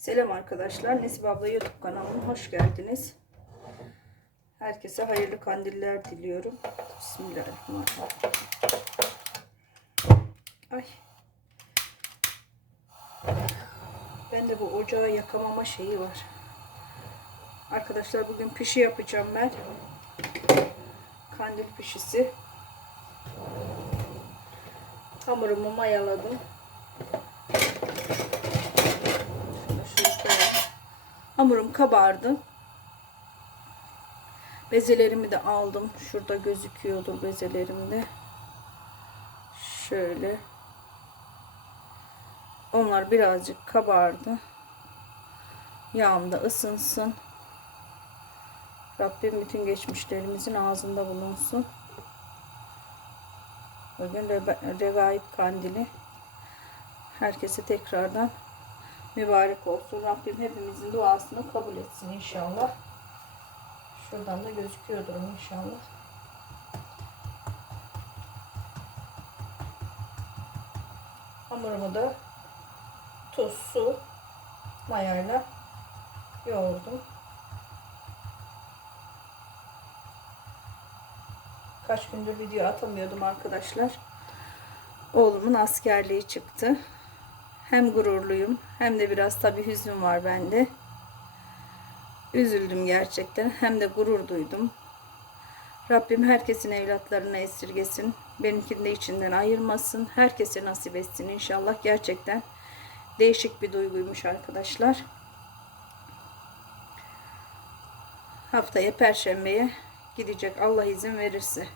Selam arkadaşlar. Nesip abla YouTube kanalıma hoş geldiniz. Herkese hayırlı kandiller diliyorum. Bismillahirrahmanirrahim. Ay. Ben de bu ocağı yakamama şeyi var. Arkadaşlar bugün pişi yapacağım ben. Kandil pişisi. Hamurumu mayaladım. Şunu şöyle koyalım. Hamurum kabardı. Bezelerimi de aldım. Şurada gözüküyordur bezelerim de. Şöyle. Onlar birazcık kabardı. Yağım da ısınsın. Rabbim bütün geçmişlerimizin ağzında bulunsun. Bugün Regaib Kandili. Herkese tekrardan mübarek olsun. Rabbim hepimizin duasını kabul etsin inşallah. Şuradan da gözüküyordur inşallah. Hamurumu da tuz, su, mayayla yoğurdum. Kaç gündür video atamıyordum arkadaşlar. Oğlumun askerliği çıktı. Hem gururluyum hem de biraz tabii hüzün var bende. Üzüldüm gerçekten hem de gurur duydum. Rabbim herkesin evlatlarına esirgesin. Benimkini de içinden ayırmasın. Herkese nasip etsin inşallah. Gerçekten değişik bir duyguymuş arkadaşlar. Haftaya perşembeye gidecek Allah izin verirse.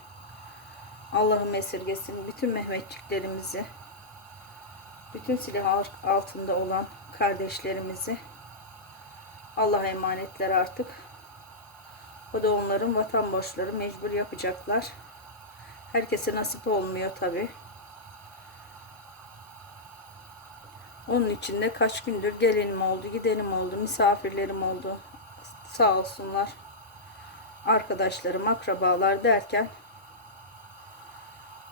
Allah'ım esirgesin bütün Mehmetçiklerimizi, bütün silah altında olan kardeşlerimizi Allah'a emanetler artık. O da onların vatan borçları mecbur yapacaklar. Herkese nasip olmuyor tabi. Onun için de kaç gündür gelenim oldu, gidenim oldu, misafirlerim oldu. Sağ olsunlar. Arkadaşlarım, akrabalar derken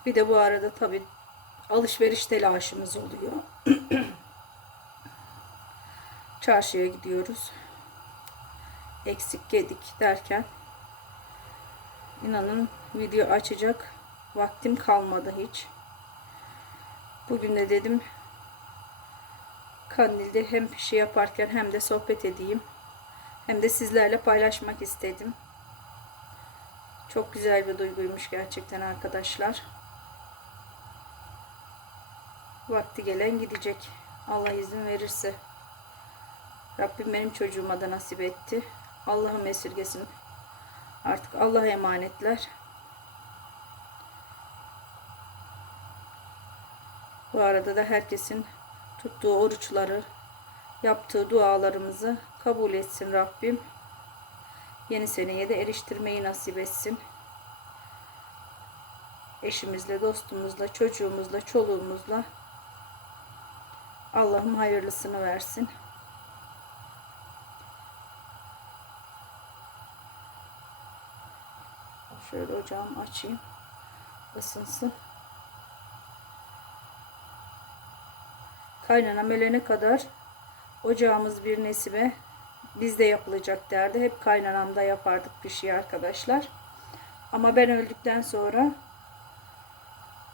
bir de bu arada tabi alışveriş telaşımız oluyor. Çarşıya gidiyoruz. Eksik yedik derken inanın video açacak vaktim kalmadı hiç. Bugün de dedim kandilde hem pişi yaparken hem de sohbet edeyim. Hem de sizlerle paylaşmak istedim. Çok güzel bir duyguymuş gerçekten arkadaşlar. Vakti gelen gidecek. Allah izin verirse. Rabbim benim çocuğuma da nasip etti. Allah'ım esirgesin. Artık Allah'a emanetler. Bu arada da herkesin tuttuğu oruçları, yaptığı dualarımızı kabul etsin Rabbim. Yeni seneye de eriştirmeyi nasip etsin. Eşimizle, dostumuzla, çocuğumuzla, çoluğumuzla Allah'ım hayırlısını versin. Şöyle ocağımı açayım. Isınsın. Kaynanam ölene kadar ocağımız bir nesibe bizde yapılacak derdi. Hep kaynanamda yapardık bir şey arkadaşlar. Ama ben öldükten sonra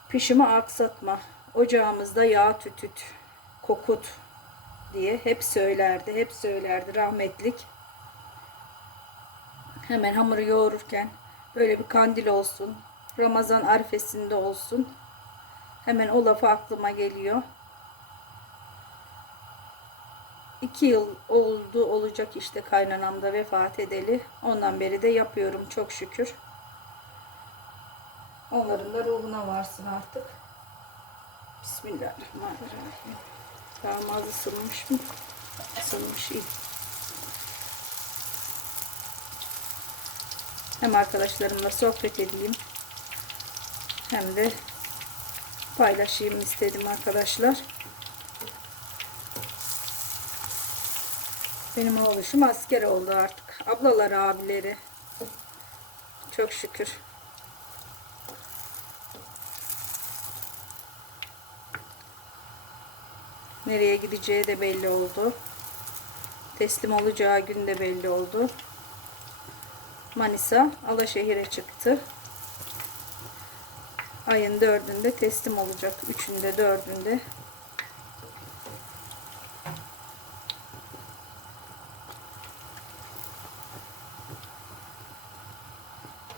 pişimi aksatma. Ocağımızda yağ tütüt, kokut diye hep söylerdi. Hep söylerdi rahmetlik. Hemen hamuru yoğururken böyle bir kandil olsun. Ramazan arifesinde olsun. Hemen o lafı aklıma geliyor. İki yıl oldu olacak işte kaynanamda vefat edeli. Ondan beri de yapıyorum çok şükür. Onların da ruhuna varsın artık. Bismillahirrahmanirrahim. Damaz ısınmış mı? Isınmış iyi. Hem arkadaşlarımla sohbet edeyim. Hem de paylaşayım istedim arkadaşlar. Benim oğluşum asker oldu artık. Ablaları, abileri. Çok şükür. Nereye gideceği de belli oldu. Teslim olacağı gün de belli oldu. Manisa Alaşehir'e çıktı. Ayın dördünde teslim olacak. Üçünde, dördünde.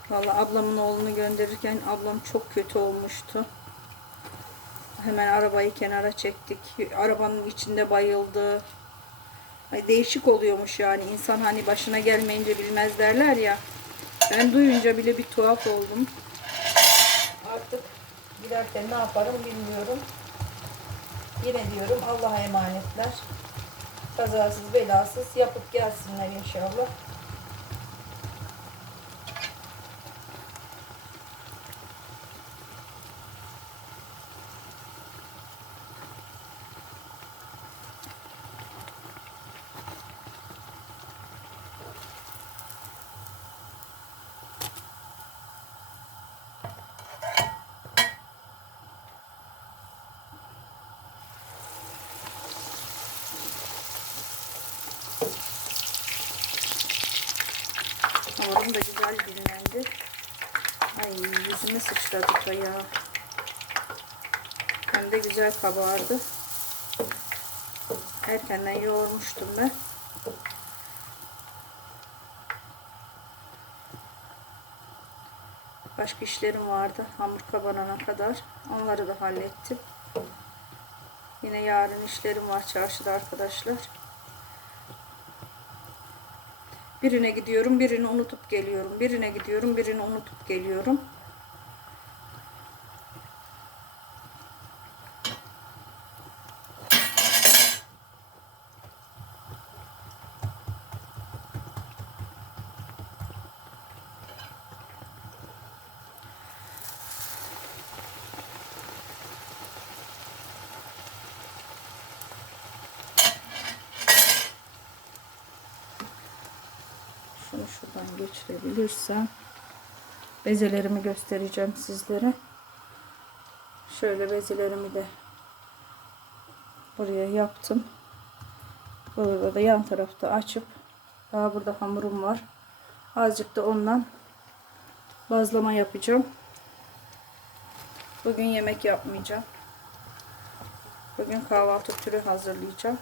Vallahi ablamın oğlunu gönderirken ablam çok kötü olmuştu. Hemen arabayı kenara çektik. Arabanın içinde bayıldı. Ay değişik oluyormuş yani. İnsan hani başına gelmeyince bilmez derler ya. Ben duyunca bile bir tuhaf oldum. Artık giderken ne yaparım bilmiyorum. Yine diyorum Allah'a emanetler. Kazasız belasız yapıp gelsinler inşallah. Hamurum da güzel dinlendi. Ay yüzüme sıçradı bayağı. Hem de güzel kabardı. Erkenden yoğurmuştum ben. Başka işlerim vardı hamur kabarana kadar. Onları da hallettim. Yine yarın işlerim var çarşıda arkadaşlar. Birine gidiyorum, birini unutup geliyorum. Birine gidiyorum, birini unutup geliyorum. Şunu şuradan geçirebilirsem bezelerimi göstereceğim sizlere. Şöyle bezelerimi de buraya yaptım. Burada da yan tarafta açıp daha burada hamurum var. Azıcık da ondan bazlama yapacağım. Bugün yemek yapmayacağım. Bugün kahvaltı türü hazırlayacağım.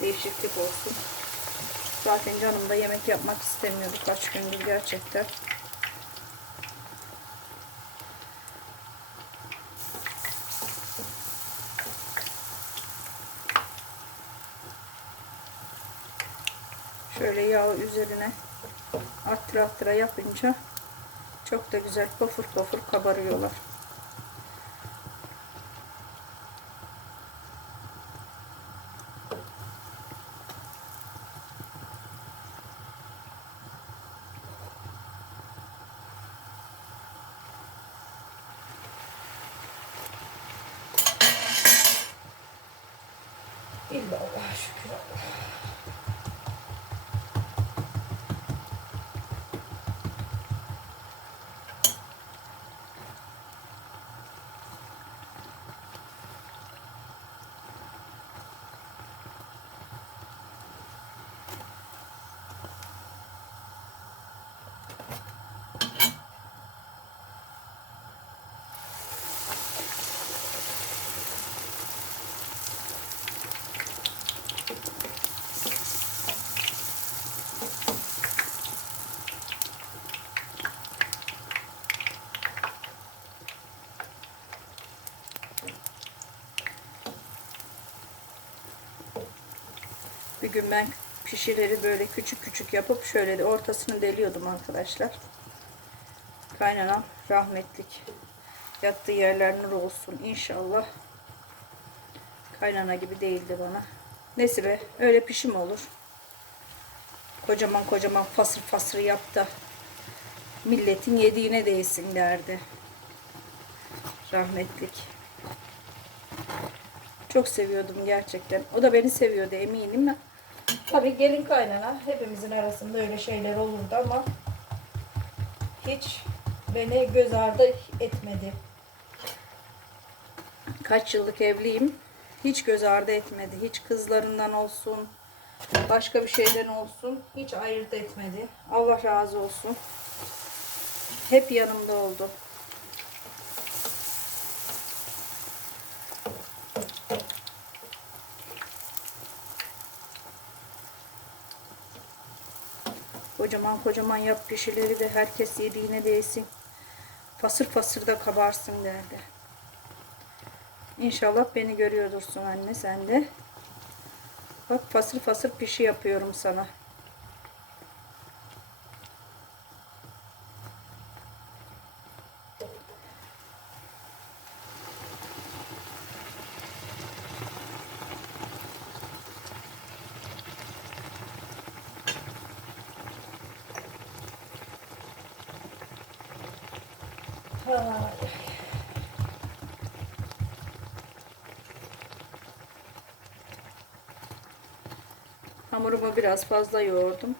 Değişiklik olsun. Zaten canım da yemek yapmak istemiyordu kaç gündür gerçekten. Şöyle yağı üzerine arttıra arttıra yapınca çok da güzel pofur pofur kabarıyorlar. İlla Allah'a şükür Bir gün ben pişileri böyle küçük küçük yapıp şöyle de ortasını deliyordum arkadaşlar. Kaynanam rahmetlik. Yattığı yerler nur olsun inşallah. Kaynana gibi değildi bana. Neyse be öyle pişim olur. Kocaman kocaman fasır fasır yap da milletin yediğine değsin derdi. Rahmetlik. Çok seviyordum gerçekten. O da beni seviyordu eminim. Tabii gelin kaynana hepimizin arasında öyle şeyler olurdu ama hiç beni göz ardı etmedi. Kaç yıllık evliyim. Hiç göz ardı etmedi. Hiç kızlarından olsun, başka bir şeyden olsun. Hiç ayırt etmedi. Allah razı olsun. Hep yanımda oldu. Kocaman kocaman yap pişileri de herkes yediğine değsin. Fasır fasır da kabarsın derdi. İnşallah beni görüyordursun anne sen de. Bak fasır fasır pişi yapıyorum sana. Hamurumu biraz fazla yoğurdum.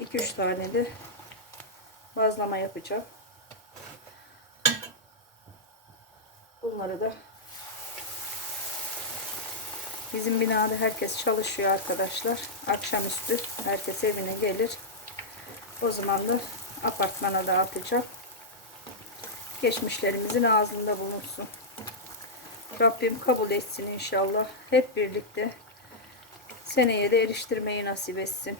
2-3 tane de bazlama yapacağım. Bunları da bizim binada herkes çalışıyor arkadaşlar. Akşamüstü herkes evine gelir. O zaman da apartmana dağıtacağım. Geçmişlerimizin ağzında bulunsun. Rabbim kabul etsin inşallah. Hep birlikte seneye de eriştirmeyi nasip etsin.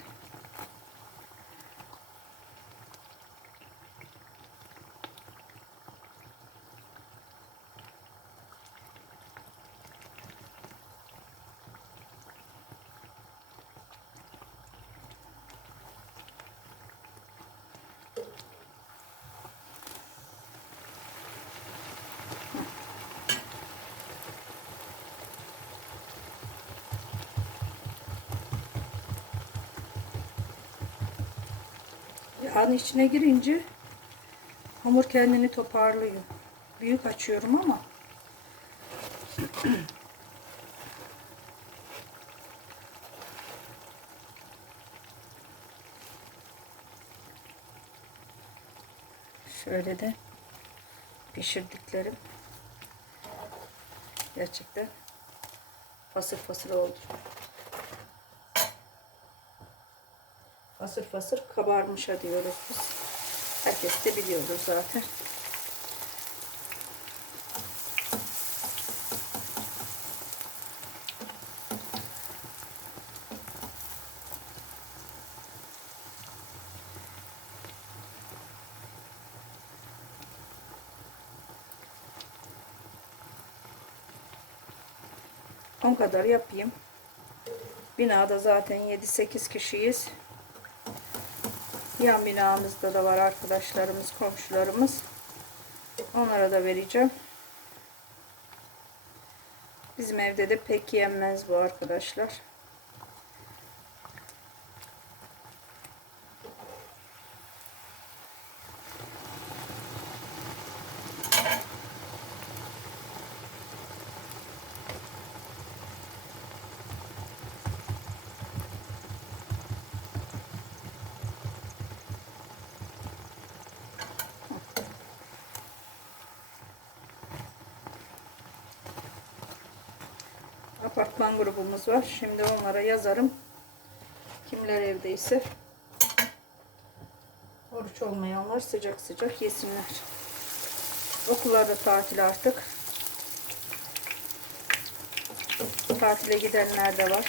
Yağın içine girince hamur kendini toparlıyor. Büyük açıyorum ama şöyle de pişirdiklerim gerçekten fasır fasır oldu. Fasır fasır kabarmışa diyoruz biz. Herkes de biliyordur zaten. On kadar yapayım. Binada zaten 7-8 kişiyiz. Yan binamızda da var arkadaşlarımız, komşularımız. Onlara da vereceğim. Bizim evde de pek yenmez bu arkadaşlar. Apartman grubumuz var. Şimdi onlara yazarım. Kimler evdeyse. Oruç olmayanlar sıcak sıcak yesinler. Okullar da tatil artık. Tatile gidenler de var.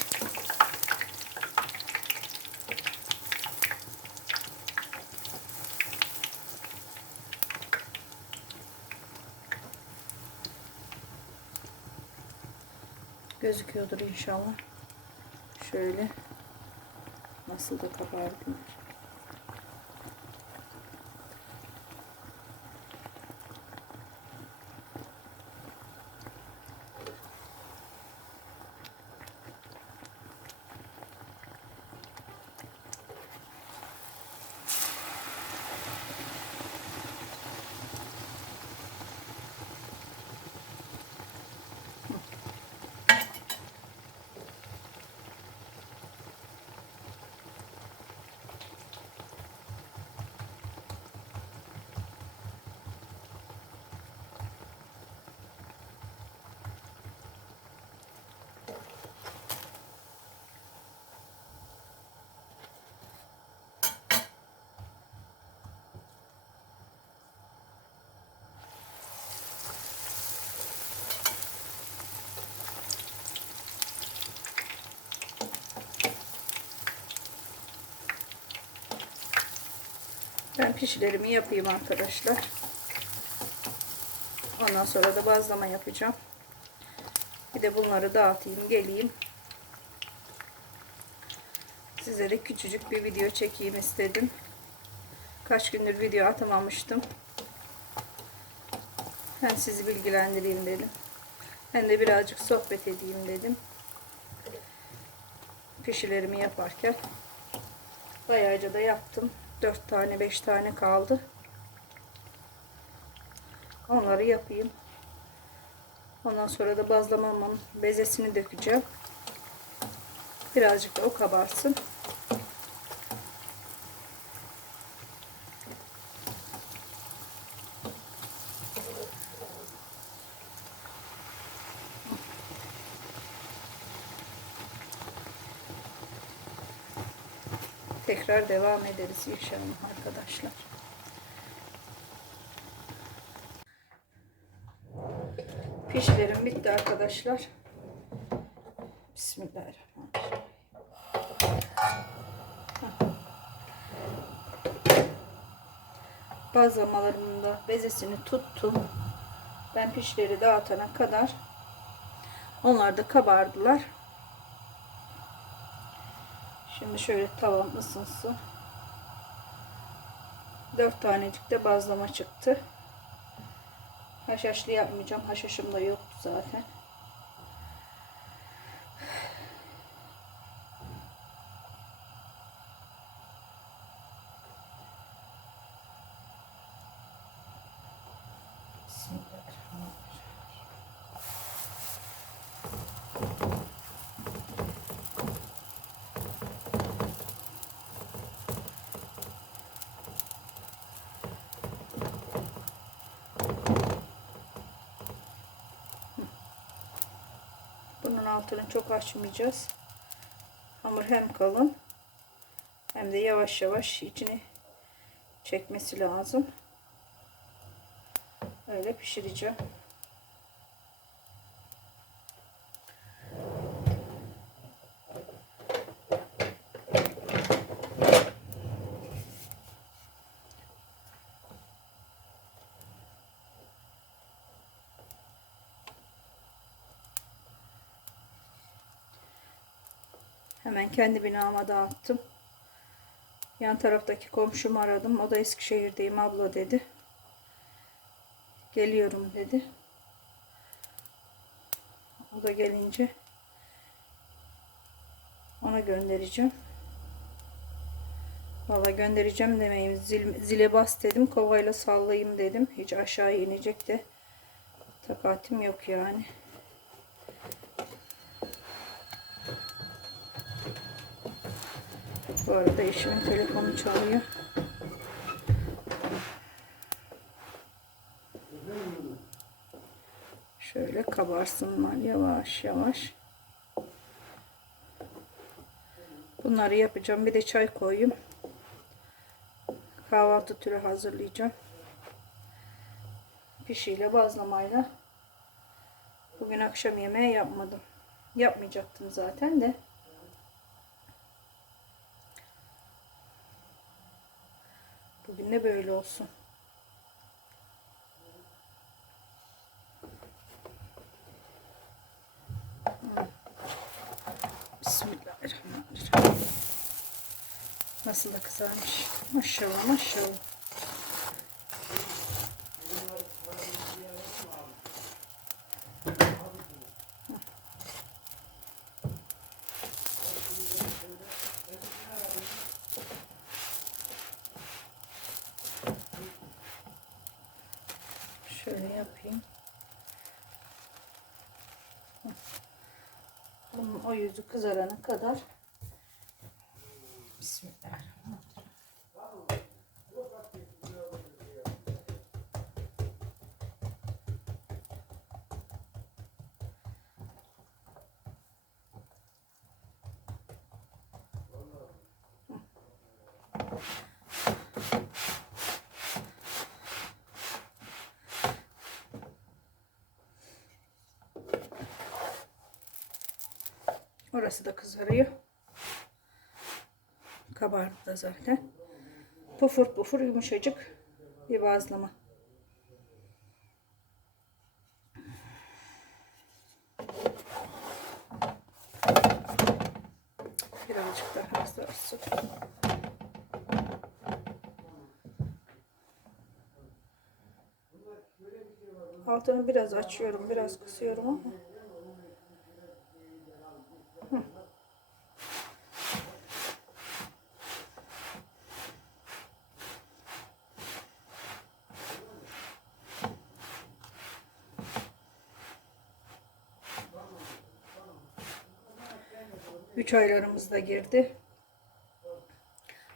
Gözüküyordur inşallah. Şöyle nasıl da kabardılar. Pişlerimi yapayım arkadaşlar. Ondan sonra da bazlama yapacağım. Bir de bunları dağıtayım geleyim. Sizlere küçücük bir video çekeyim istedim. Kaç gündür video atamamıştım. Hem sizi bilgilendireyim dedim. Hem de birazcık sohbet edeyim dedim. Pişilerimi yaparken. Bayağıca da yaptım. 4 tane 5 tane kaldı. Onları yapayım. Ondan sonra da bazlamamın bezesini dökeceğim. Birazcık da o kabarsın. Tekrar devam ederiz inşallah arkadaşlar. Pişlerim bitti arkadaşlar. Bismillahirrahmanirrahim. Bazlamalarımın da bezesini tuttum. Ben pişleri dağıtana kadar onlar da kabardılar. Şöyle tavam ısınsın. 4 tanecik de bazlama çıktı. Haşhaşlı yapmayacağım. Haşhaşım da yoktu zaten. Bismillahirrahmanirrahim. Bunun altını çok açmayacağız. Hamur hem kalın hem de yavaş yavaş içini çekmesi lazım. Öyle pişireceğim. Hemen kendi binama dağıttım. Yan taraftaki komşumu aradım. O da Eskişehir'deyim abla dedi. Geliyorum dedi. O da gelince ona göndereceğim. Valla göndereceğim demeyeyim. Zil, zile bas dedim. Kovayla sallayayım dedim. Hiç aşağı inecek de takatim yok yani. Bu arada eşimin telefonu çalıyor. Şöyle kabarsınlar yavaş yavaş. Bunları yapacağım. Bir de çay koyayım. Kahvaltı türü hazırlayacağım. Pişiyle bazlamayla. Bugün akşam yemeği yapmadım. Yapmayacaktım zaten de. Bugün de böyle olsun. Bismillahirrahmanirrahim. Nasıl da kızarmış. Maşallah maşallah. Şöyle yapayım. Bunun o yüzü kızarana kadar Bismillahirrahmanirrahim. Orası da kızarıyor. Kabardı da zaten. Pufur pufur yumuşacık bir bazlama. Birazcık daha olsun. Altını biraz açıyorum, biraz kısıyorum ama. 3 aylarımız da girdi.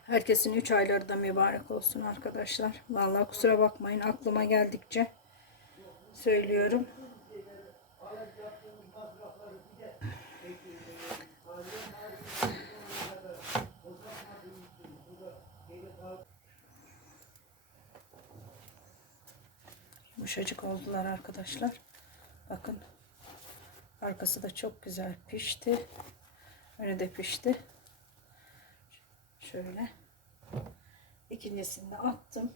Herkesin 3 ayları da mübarek olsun arkadaşlar. Vallahi kusura bakmayın aklıma geldikçe söylüyorum. Yumuşacık oldular arkadaşlar. Bakın arkası da çok güzel pişti. Öyle de pişti. Şöyle. İkincisini de attım.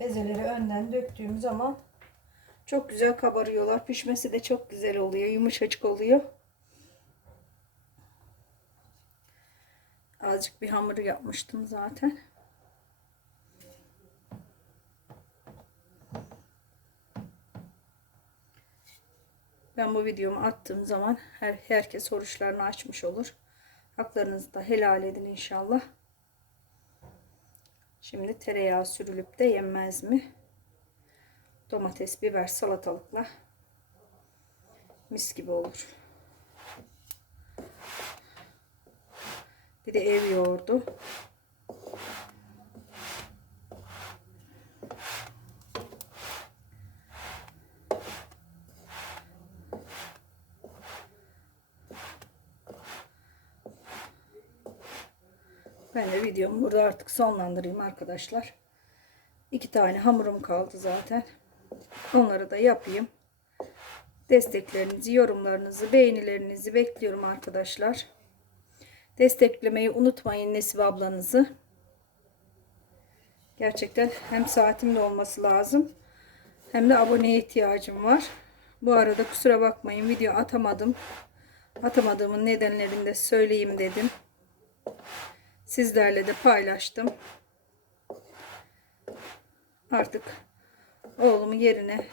Bezeleri önden döktüğüm zaman çok güzel kabarıyorlar. Pişmesi de çok güzel oluyor. Yumuşacık oluyor. Azıcık bir hamur yapmıştım zaten. Ben bu videomu attığım zaman her, herkes oruçlarını açmış olur. Haklarınızı da helal edin inşallah. Şimdi tereyağı sürülüp de yenmez mi? Domates, biber, salatalıkla mis gibi olur. Bir de ev yoğurdu. Ben de videomu burada artık sonlandırayım arkadaşlar. İki tane hamurum kaldı zaten. Onları da yapayım. Desteklerinizi, yorumlarınızı, beğenilerinizi bekliyorum arkadaşlar. Desteklemeyi unutmayın Nesibe ablanızı. Gerçekten hem saatimde olması lazım hem de aboneye ihtiyacım var. Bu arada kusura bakmayın video atamadım. Atamadığımın nedenlerini de söyleyeyim dedim. Sizlerle de paylaştım. Artık oğlumu yerine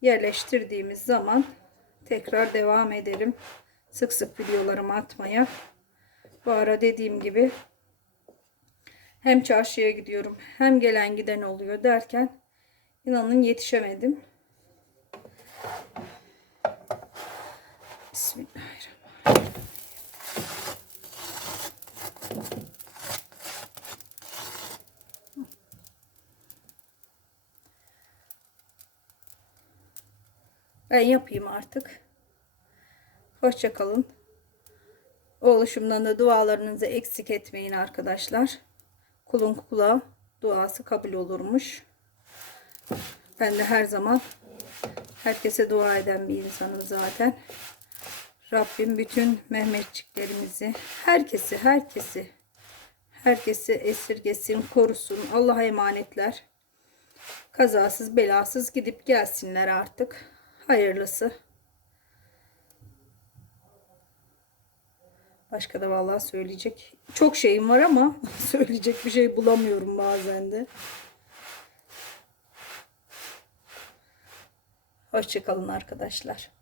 yerleştirdiğimiz zaman tekrar devam ederim. Sık sık videolarımı atmaya. Bu ara dediğim gibi hem çarşıya gidiyorum hem gelen giden oluyor derken inanın yetişemedim. Bismillahirrahmanirrahim. Ben yapayım artık. Hoşça kalın. Oluşumdan da dualarınızı eksik etmeyin arkadaşlar. Kulun kula duası kabul olurmuş. Ben de her zaman herkese dua eden bir insanım zaten. Rabbim bütün Mehmetçiklerimizi, herkesi, herkesi, herkesi esirgesin, korusun. Allah'a emanetler. Kazasız belasız gidip gelsinler artık. Hayırlısı. Başka da vallahi söyleyecek çok şeyim var ama söyleyecek bir şey bulamıyorum bazen de. Hoşçakalın arkadaşlar.